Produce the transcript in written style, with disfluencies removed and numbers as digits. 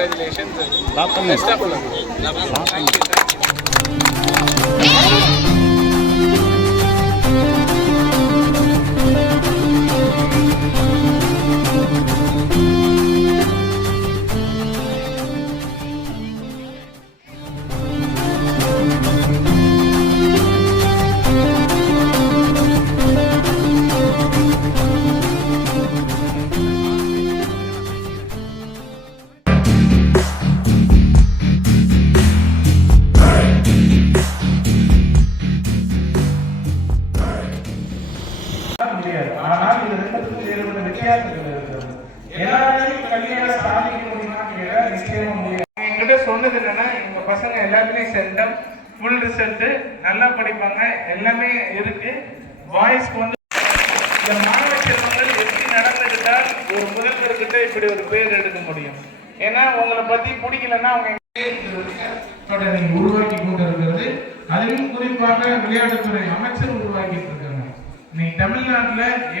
congratulations. Best of luck. Thank you. ஆனால் இது ரெண்டுக்கும் வேறுபட்ட வித்தியாசங்கள் இருக்கிறது. எல்லாரையும் கல்வியால சாதிக்க முடியுமான்னு கேட்டா நிச்சயமா முடியாது. என்கிட்ட சொன்னது என்னன்னா, எங்க பசங்க எல்லாருமே சென்டம் ஃபுல் ரிசல்ட் நல்லா படிப்பாங்க, எல்லாமே இருக்கு. பாய்ஸ்க்கு வந்து இந்த மாணவ செல்வங்கள் எப்படி நடந்துகிட்டால் ஒரு முதல்வர்கிட்ட இப்படி ஒரு பேர் எடுக்க முடியும். ஏன்னா உங்களை பத்தி பிடிக்கலன்னா அவங்க நீங்க உருவாக்கி கொண்டு இருக்கிறது, அதிலும் குறிப்பாக விளையாட்டுத்துறை அமைச்சர் உருவாக்கிட்டு இருக்காங்க. நீ தமிழ்நாட்டில்